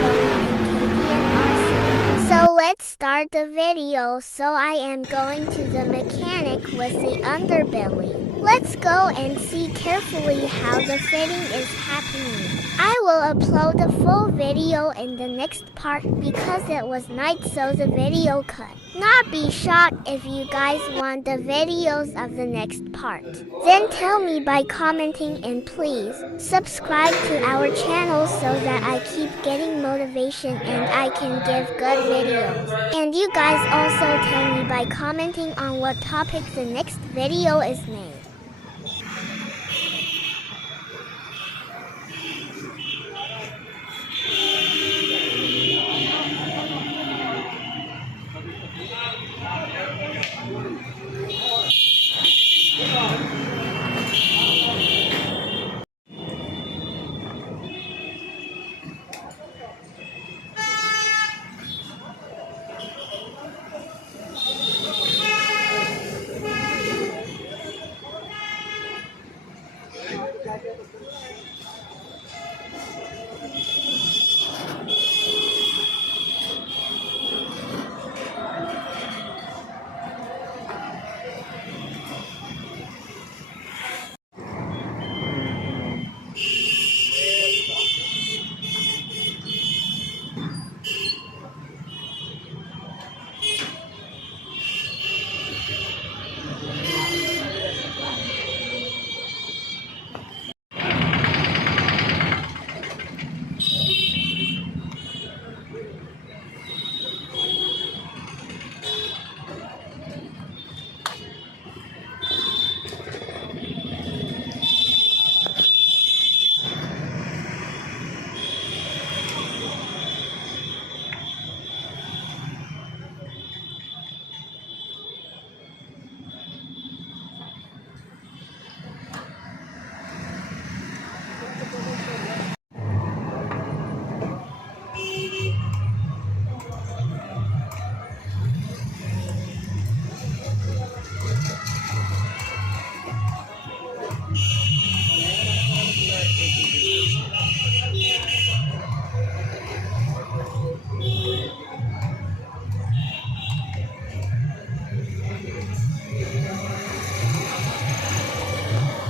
Belly and KTM Rc. So let's start the video. So I am going to the mechanic with the underbelly. Let's go and see carefully how the fitting is happening. I will upload the full video in the next part because it was night, so the video cut. Not be shocked if you guys want the videos of the next part. Then tell me by commenting, and please subscribe to our channel so that I keep getting motivation and I can give good videos. And you guys also tell me by commenting on what topic the next video is made.